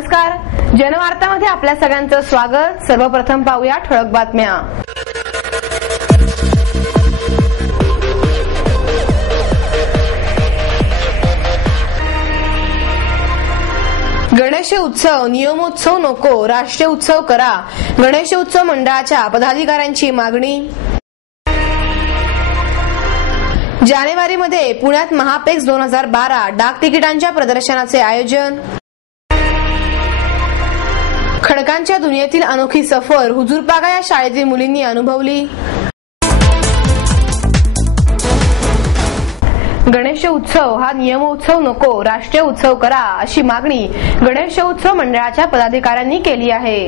नमस्कार, जनवार्तामध्ये आपल्या सगळ्यांचं स्वागत। सर्वप्रथम पाहूया ठळक बातम्या। गणेश उत्सव नियमोत्सव नको, राष्ट्रीय उत्सव करा। गणेश उत्सव मंडळाच्या पदाधिकाऱ्यांची मागणी। जानेवारीमध्ये पुण्यात महापेक्स 2012 डाक तिकिटांच्या प्रदर्शनाचे आयोजन। खडकांच्या दुनियेतील अनोखी सफर हुजूरपागा या शाळेतील मुलींनी अनुभवली। गणेश उत्सव हा नियमोत्सव नको, राष्ट्रीय उत्सव करा अशी मागणी गणेश उत्सव मंडळाच्या पदाधिकाऱ्यांनी केली आहे।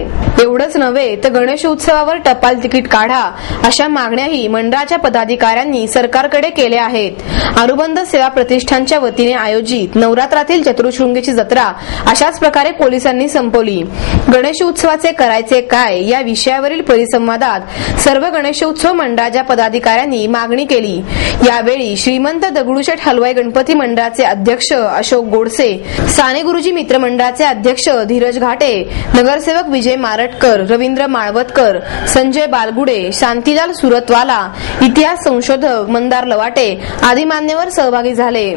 एवढंच नव्हे तर गणेश उत्सवावर टपाल तिकीट काढा अशा मागण्याही मंडळाच्या पदाधिकाऱ्यांनी सरकारकडे केल्या आहेत। अनुबंध सेवा प्रतिष्ठानच्या वतीने आयोजित नवरात्रातील चतुर्शृंगीची जत्रा अशाच प्रकारे पोलिसांनी संपवली। गणेश उत्सवाचे करायचे काय या विषयावरील परिसंवादात सर्व गणेश उत्सव मंडळाच्या पदाधिकाऱ्यांनी मागणी केली। यावेळी श्रीमंत दगडूशेठ हलवाई गणपती मंडळाचे अध्यक्ष अशोक गोडसे, साने गुरुजी मित्र मंडळाचे अध्यक्ष धीरज घाटे, नगरसेवक विजय मारटकर, रवींद्र माळवतकर, संजय बालगुडे, शांतीलाल सुरतवाला, इतिहास संशोधक मंदार लवाटे आदी मान्यवर सहभागी झाले।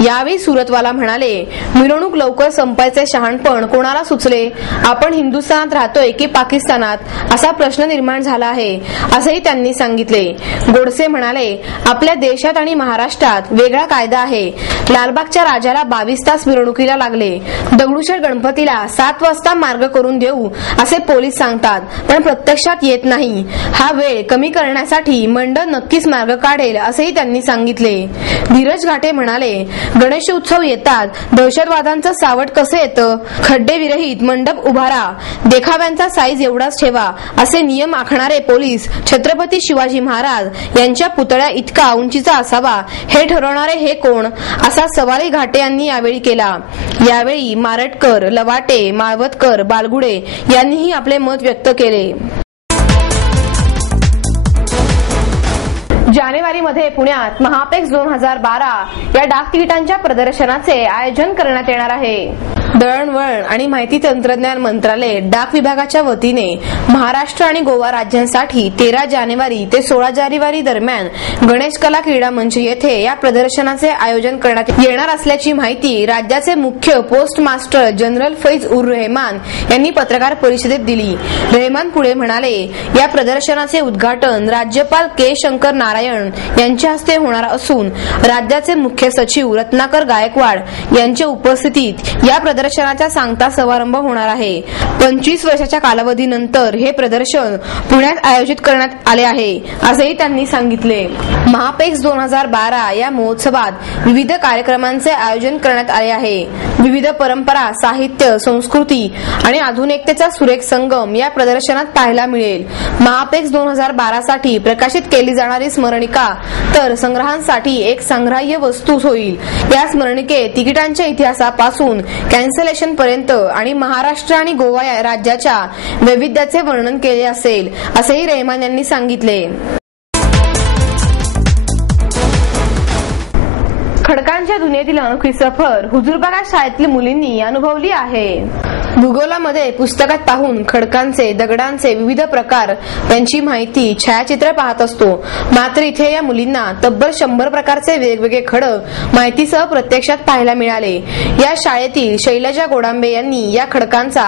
यावेळी सुरतवाला म्हणाले, मिरवणूक लवकर संपायचे शहाणपण कोणाला सुचले? आपण हिंदुस्थानात राहतोय की पाकिस्तानात असा प्रश्न निर्माण झाला आहे असेही त्यांनी सांगितले। गोडसे म्हणाले, आपल्या देशात आणि महाराष्ट्रात वेगळा कायदा आहे। लालबागच्या राजाला 22 तास मिरवणुकीला लागले। दगडूशेठ गणपतीला 7 वाजता मार्ग करून देऊ असे पोलीस सांगतात, पण प्रत्यक्षात येत नाही। हा वेळ कमी करण्यासाठी मंडळ नक्कीच मार्ग काढेल असेही त्यांनी सांगितले। धीरज घाटे म्हणाले, गणेश उत्सव येतात दहशतवादांचं सावट कसं येतं? खड्डे विरहित मंडप उभारा, देखाव्यांचा साईज एवढाच ठेवा असे नियम आखणारे पोलीस छत्रपती शिवाजी महाराज यांच्या पुतळ्या इतका उंचीचा असावा हे ठरवणारे हे कोण असा सवालही घाटे यांनी यावेळी केला। यावेळी मारटकर, लवाटे, माळवतकर, बालगुडे यांनीही आपले मत व्यक्त केले। जानेवारीमध्ये पुण्यात महापेक्स 2012 या डाक तिकिटांच्या प्रदर्शनाचे आयोजन करण्यात येणार आहे। दळणवळण आणि माहिती तंत्रज्ञान मंत्रालय डाक विभागाच्या वतीने महाराष्ट्र आणि गोवा राज्यांसाठी 13 जानेवारी ते 16 जानेवारी दरम्यान गणेश कला क्रीडा मंच येथे या प्रदर्शनाचे आयोजन करण्यात येणार असल्याची माहिती राज्याचे मुख्य पोस्ट मास्टर जनरल फैज उर रहमान यांनी पत्रकार परिषदेत दिली। रहमान पुढे म्हणाले, या प्रदर्शनाचे उद्घाटन राज्यपाल के शंकर नारायण यांच्या हस्ते होणार असून राज्याचे मुख्य सचिव रत्नाकर गायकवाड यांच्या उपस्थितीत या प्रदर्शनाचा सांगता समारंभ होणार आहे। 25 वर्षाच्या कालावधीनंतर हे प्रदर्शन पुण्यात आयोजित करण्यात आले आहे असेही त्यांनी सांगितले। महापेक्स 2012 या महोत्सवात विविध कार्यक्रमांचे आयोजन करण्यात आले आहे। विविध परंपरा, साहित्य, संस्कृती आणि आधुनिकतेचा सुरेख संगम या प्रदर्शनात पाहायला मिळेल। महापेक्स 2012 साठी प्रकाशित केली जाणारी स्मरणिका तर संग्रहांसाठी एक संग्राह्य वस्तू होईल। या स्मरणिकेत तिकिटांच्या इतिहासापासून कॅन्सलेशन पर्यंत आणि महाराष्ट्र आणि गोवा या राज्याच्या वैविध्याचे वर्णन केले असेल असेही रहमान यांनी सांगितले। खडकांच्या दुनियेतील अनोखी सफर हुजूरपागा शाळेतील मुलींनी अनुभवली आहे। भूगोलामध्ये पुस्तकात पाहून खडकांचे, दगडांचे विविध प्रकार, त्यांची माहिती, छायाचित्र पाहत असतो, मात्र इथे या मुलींना तब्बल 100 प्रकारचे वेगवेगळे खडक माहितीसह प्रत्यक्षात पाहायला मिळाले। या शाळेतील शैलजा गोडांबे यांनी या खडकांचा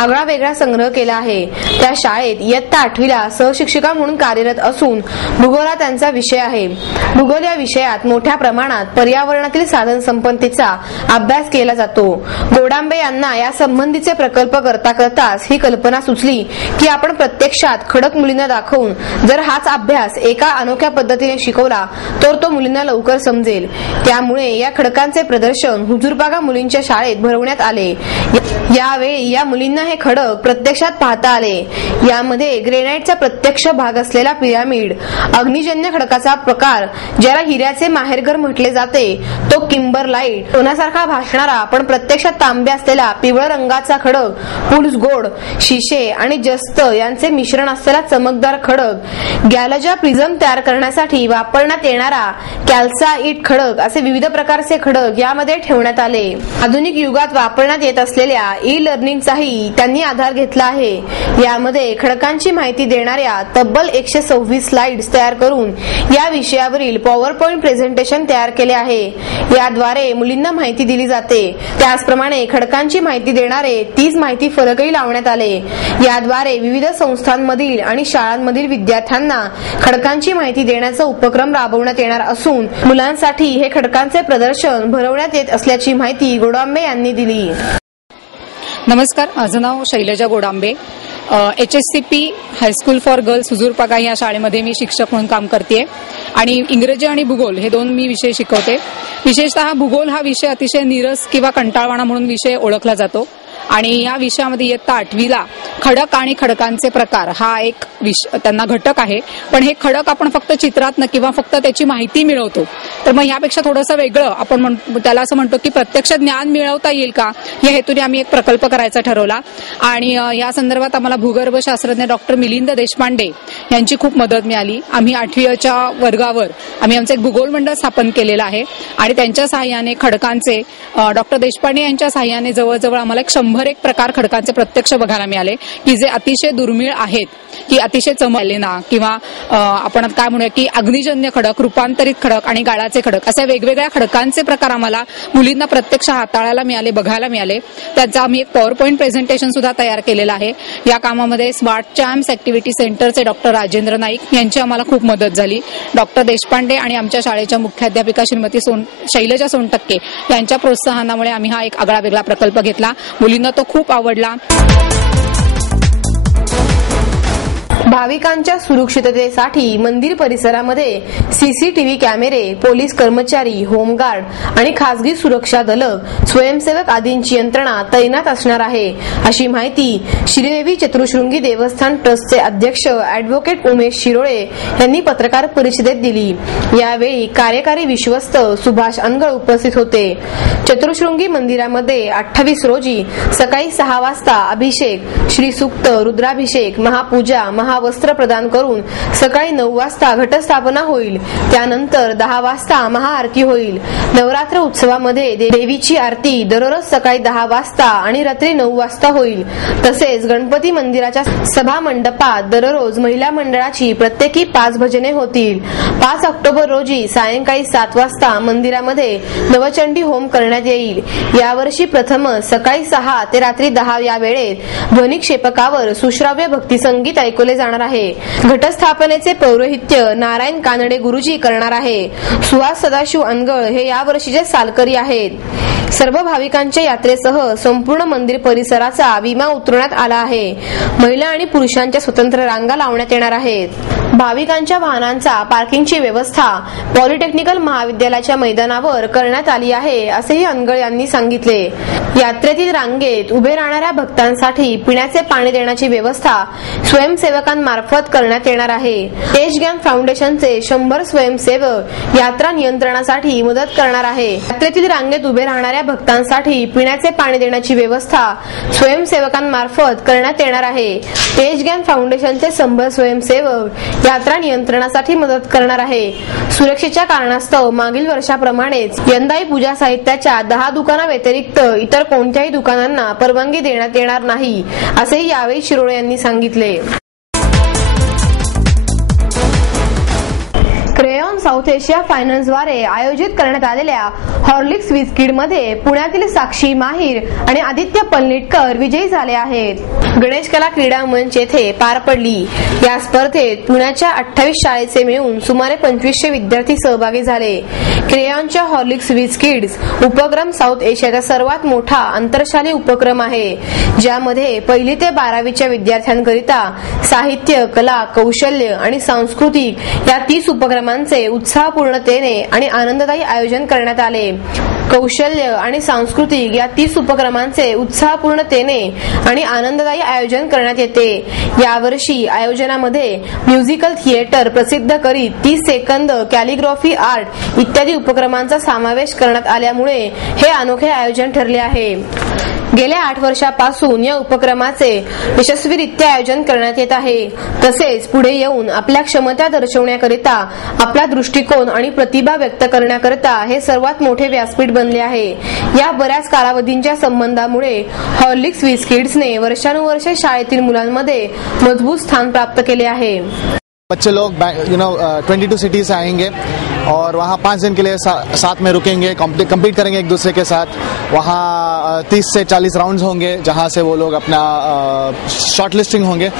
आगळा वेगळा संग्रह केला आहे। त्या शाळेत इयत्ता 8वीला सहशिक्षिका म्हणून कार्यरत असून भूगोल हा त्यांचा विषय आहे। भूगोल या विषयात मोठ्या प्रमाणात पर्यावरणातील साधन संपत्तीचा अभ्यास केला जातो। गोडांबे यांना या संबंधीचे प्रकल्प करता करताच ही कल्पना सुचली की आपण प्रत्यक्षात खडक मुलींना दाखवून जर हाच अभ्यास एका अनोख्या पद्धतीने शिकवला तर तो मुलींना लवकर समजेल। त्यामुळे या खडकांचे प्रदर्शन हुजूरपागा मुलींच्या शाळेत भरवण्यात आले। यावेळी या मुलींना हे खडक प्रत्यक्षात पाहता आले। यामध्ये ग्रेनाइटचा प्रत्यक्ष भाग असलेला पिरामिड, अग्निजन्य खडकाचा प्रकार ज्याला हिऱ्याचे माहेरघर म्हटले जाते तो तो किंबरलाइट, सोन्यासारखा भासणारा पण प्रत्यक्षात तांबे असलेला पिवळा रंगाचा खडक, पुल्स गोल्ड, शिशे आणि जस्त यांचे मिश्रण असलेला चमकदार खडक, गॅलजा प्रिझम तयार करण्यासाठी वापरण्यात येणारा कॅल्साइट खडक असे विविध प्रकारचे खडक यामध्ये ठेवण्यात आले. आधुनिक युगात वापरण्यात येत असलेल्या ई लर्निंगचाही त्यांनी आधार घेतला आहे. यामध्ये खडकांची माहिती देणाऱ्या तब्बल 126 स्लाइड्स तयार करून या विषयावरील पॉवर पॉइंट प्रेझेंटेशन तयार केले आहे. याद्वारे मुलींना माहिती दिली जाते. त्याचप्रमाणे खडकांची माहिती देणारे 30 माहिती फलकही लावण्यात आले. याद्वारे विविध संस्थांमधील आणि शाळांमधील विद्यार्थ्यांना खडकांची माहिती देण्याचा उपक्रम राबवण्यात येणार असून मुलांसाठी हे खडकांचे प्रदर्शन भरवण्यात येत असल्याची माहिती गोडांबे यांनी दिली. नमस्कार, माझं नाव Shailaja Godambe. HSCP high school for girls Huzurpaga या शाळेमध्ये मी शिक्षक म्हणून काम करते आणि इंग्रजी आणि भूगोल हे दोन मी विषय शिकवते. विशेषतः भूगोल हा विषय अतिशय नीरस किंवा कंटाळवाणा म्हणून विषय ओळखला जातो आणि या विषयामध्ये इयत्ता 8वीला खडक आणि खडकांचे प्रकार हा एक त्यांना घटक आहे. पण हे खडक आपण फक्त चित्रातनं किंवा फक्त त्याची माहिती मिळवतो, तर मग यापेक्षा थोडंसं वेगळं आपण त्याला असं म्हणतो की प्रत्यक्ष ज्ञान मिळवता येईल का, या हेतूने आम्ही एक प्रकल्प करायचा ठरवला. आणि या संदर्भात आम्हाला भूगर्भ शास्त्रज्ञ डॉक्टर मिलिंद देशपांडे यांची खूप मदत मिळाली. आम्ही 8वीच्या वर्गावर आम्ही आमचं एक भूगोल मंडळ स्थापन केलेलं आहे आणि त्यांच्या सहाय्याने खडकांचे डॉक्टर देशपांडे यांच्या सहाय्याने जवळजवळ आम्हाला 100 प्रकार खडकांचे प्रत्यक्ष बघायला मिळाले की जे अतिशय दुर्मिळ आहेत, की अतिशय चमकले ना, किंवा आपण काय म्हणूया की अग्निजन्य खडक, रूपांतरित खडक आणि गाळाचे खडक अशा वेगवेगळ्या खडकांचे प्रकार आम्हाला मुलींना प्रत्यक्ष हाताळायला मिळाले, बघायला मिळाले. त्याचा आम्ही एक पॉवर पॉइंट प्रेझेंटेशन सुद्धा तयार केलेलं आहे. या कामामध्ये स्मार्ट चॅम्प्स ऍक्टिव्हिटी सेंटरचे डॉक्टर राजेंद्र नाईक यांची आम्हाला खूप मदत झाली. डॉक्टर देशपांडे आणि आमच्या शाळेच्या मुख्याध्यापिका श्रीमती शैलजा सोनटक्के यांच्या प्रोत्साहनामुळे आम्ही हा एक आगळा वेगळा प्रकल्प घेतला. मुलींना तो खूप आवडला. भाविकांच्या सुरक्षिततेसाठी मंदिर परिसरामध्ये सीसीटीव्ही कॅमेरे, पोलीस कर्मचारी, होमगार्ड आणि खासगी सुरक्षा दल, स्वयंसेवक आदींची यंत्रणा तैनात असणार आहे, अशी माहिती श्रीदेवी चतुश्रृंगी देवस्थान ट्रस्टचे अध्यक्ष अॅडव्होकेट उमेश शिरोळे यांनी पत्रकार परिषदेत दिली. यावेळी कार्यकारी विश्वस्त सुभाष अनगळ उपस्थित होते. चतुश्रृंगी मंदिरामध्ये 28 रोजी सकाळी 6 वाजता अभिषेक, श्रीसूक्त, रुद्राभिषेक, महापूजा, वस्त्र प्रदान करून सकाळी 9 वाजता घटस्थापना होईल. त्यानंतर 10 वाजता महाआरती होईल. नवरात्र उत्सवामध्ये देवीची आरती दररोज सकाळी 10 वाजता आणि रात्री 9 वाजता होईल. तसेच गणपती मंदिराच्या सभा मंडपात दररोज महिला मंडळाची प्रत्येकी 5 भजने होतील. 5 ऑक्टोबर रोजी सायंकाळी 7 वाजता मंदिरामध्ये नवचंडी होम करण्यात येईल. यावर्षी प्रथमच सकाळी 6 ते रात्री 10 या वेळेत ध्वनिक्षेपकावर सुश्राव्य भक्तिसंगीत ऐकवले जाणार आहे. घटस्थापनेचे पौरोहित्य नारायण कानडे गुरुजी करणार आहे. सुहास सदाशिव अनगळ हे या वर्षीचे सालकरी आहेत. सर्व भाविकांच्या यात्रेसह संपूर्ण मंदिर परिसराचा विमा उतरवण्यात आला आहे. महिला आणि पुरुषांच्या स्वतंत्र रांगा लावण्यात येणार आहेत. भाविकांच्या वाहनांचा पार्किंगची व्यवस्था पॉलिटेक्निकल महाविद्यालयाच्या मैदानावर करण्यात आली आहे, असेही अनगळ यांनी सांगितले. यात्रेतील रांगेत उभे राहणाऱ्या भक्तांसाठी पिण्याचे पाणी देण्याची व्यवस्था स्वयंसेवकांमार्फत करण्यात येणार आहे. देशज्ञान फाउंडेशनचे 100 स्वयंसेवक यात्रा नियंत्रणासाठी मदत करणार आहे. यात्रेतील रांगेत उभे राहणाऱ्या भक्तांसाठी पिण्याचे पाणी देण्याची व्यवस्था स्वयंसेवकांमार्फत करण्यात येणार आहे. देशज्ञान फाउंडेशनचे 100 स्वयंसेवक यात्रा नियंत्रणासाठी मदत करणार आहे. सुरक्षेच्या कारणास्तव मागील वर्षाप्रमाणेच यंदाही पूजा साहित्याच्या 10 दुकानाव्यतिरिक्त इतर कोणत्याही दुकानांना परवानगी देण्यात येणार नाही, असेही यावेळी शिरोळे यांनी सांगितले. क्रेयॉन साऊथ एशिया फायनल्सद्वारे आयोजित करण्यात आलेल्या हॉर्लिक्स विस्किडमध्ये पुण्यातील साक्षी माहीर आणि आदित्य पलनीटकर विजयी झाले आहेत. गणेश कला क्रीडा मंच येथे पार पडली. या स्पर्धेत पुण्याच्या 28 शाळेचे मिळून सुमारे 2500 विद्यार्थी सहभागी झाले. क्रेयॉनच्या हॉर्लिक्स विस्किड्स उपक्रम साऊथ एशियाचा सर्वात मोठा आंतरशालेय उपक्रम आहे, ज्यामध्ये 1ली ते 12वीच्या विद्यार्थ्यांकरिता साहित्य, कला, कौशल्य आणि सांस्कृतिक या 30 उपक्रम उपक्रमांचे उत्साहपूर्णतेने आणि आनंददायी आयोजन करण्यात आले. कौशल्य आणि सांस्कृतिक या 30 उपक्रमांचे उत्साहपूर्णतेने आणि आनंददायी आयोजन करण्यात येते. यावर्षी आयोजनामध्ये म्युझिकल थिएटर प्रसिद्ध करीत 30 सेकंद कॅलिग्राफी आर्ट इत्यादी उपक्रमांचा समावेश करण्यात आल्यामुळे हे अनोखे आयोजन ठरले आहे. गेल्या 8 वर्षापासून या उपक्रमाचे यशस्वीरित्या आयोजन करण्यात येत आहे. तसेच पुढे येऊन आपल्या क्षमता दर्शवण्याकरिता, आपला दृष्टिकोन आणि प्रतिभा व्यक्त करण्याकरिता हे सर्वात मोठे व्यासपीठ बनले आहे. या बऱ्याच कालावधींच्या संबंधामुळे हॉर्लिक्स विस्किड्सने वर्षानुवर्षे शाळेतील मुलांमध्ये मजबूत स्थान प्राप्त केले आहे. बच्चे लोग 22 सिटी से आएंगे और वहाँ 5 दिन के लिए साथ में रुकेंगे, कम्पीट करेंगे एक दूसरे के साथ. वहाँ 30 से 40 राउंड्स होंगे जहाँ से वो लोग अपना शॉर्ट लिस्टिंग होंगे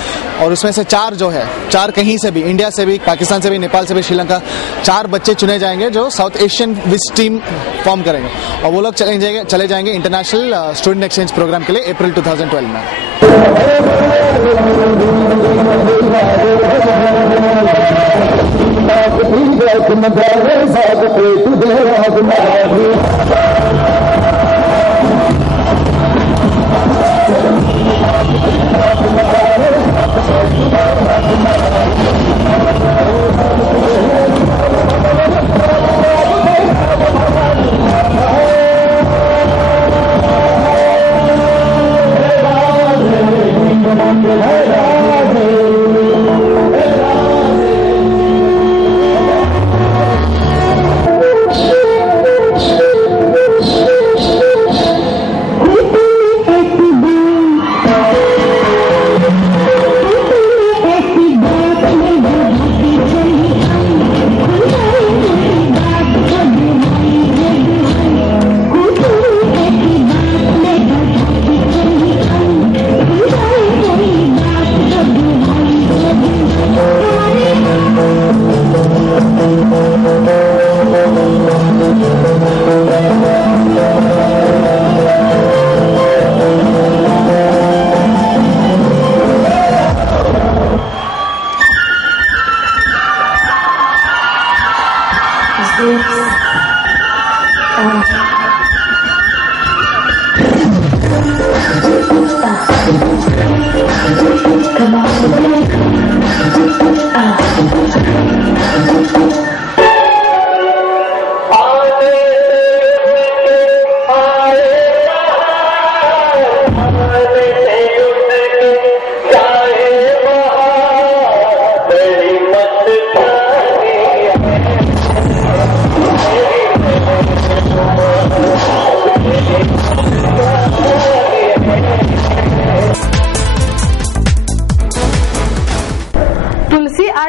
और उसमें से 4 कहीं से भी, इंडिया से भी, पाकिस्तान से भी, नेपाल से भी, श्रीलंका, 4 बच्चे चुने जाएंगे जो साउथ एशियन विस टीम फॉर्म करेंगे और वो लोग चले जाएंगे इंटरनेशनल स्टूडेंट एक्सचेंज प्रोग्राम के लिए अप्रैल 2012 में.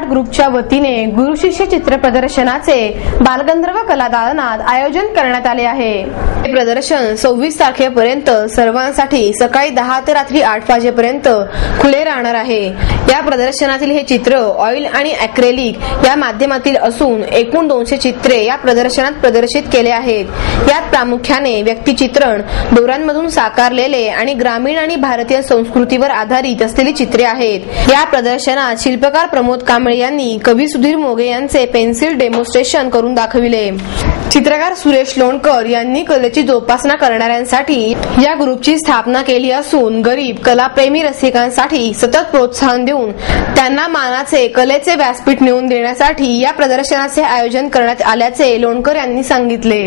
ग्रुपच्या वतीने गुरु शिष्य चित्र प्रदर्शनाचे बालगंधर्व कलादालनात आयोजन करण्यात आले आहे. हे प्रदर्शन 26 तारखेपर्यंत सर्वांसाठी सकाळी 10 ते रात्री 8 वाजेपर्यंत खुले राहणार आहे. या प्रदर्शनातील हे चित्र ऑइल आणि ॲक्रेलिक या माध्यमातील असून एकूण 200 चित्रे या प्रदर्शनात प्रदर्शित केले आहेत. यात प्रामुख्याने व्यक्तिचित्रण, दोऱ्यांमधून साकारलेले आणि ग्रामीण आणि भारतीय संस्कृतीवर आधारित असलेली चित्रे आहेत. या प्रदर्शनात शिल्पकार प्रमोद कांबळे यांनी कवी सुधीर मोघे यांचे पेन्सिल डेमॉन्स्ट्रेशन करून दाखविले. चित्रकार सुरेश लोणकर यांनी कलेची जोपासना करणाऱ्यांसाठी या ग्रुपची स्थापना केली असून गरीब कलाप्रेमी रसिकांसाठी सतत प्रोत्साहन देऊन त्यांना मानाचे कलेचे व्यासपीठ नेऊन देण्यासाठी या प्रदर्शनाचे आयोजन करण्यात आल्याचे लोणकर यांनी सांगितले.